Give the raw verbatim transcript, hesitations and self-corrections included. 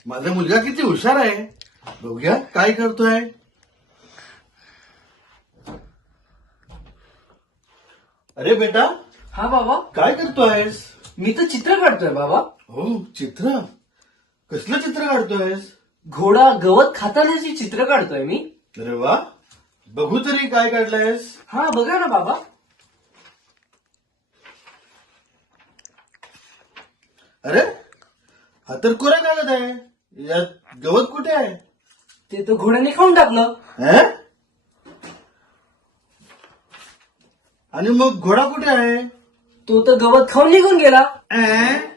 माझा मुलगा किती हुशार आहे. बघूया काय करतोय. अरे बेटा, हा बाबा, काय करतोयस. मी तर चित्र काढतोय बाबा. हो, चित्र. कसलं चित्र काढतोयस. घोडा गवत खातानाची चित्र काढतोय मी. अरे वा, बघू तरी काय काढलंयस. हा बघा ना बाबा. अरे, हा तर कोरा कागद आहे. यात गवत कुठे आहे. ते तर घोड्याने खाऊन टाकलं. हं? आणि मग घोडा कुठे आहे. तो तर गवत खाऊन निघून गेला. अं?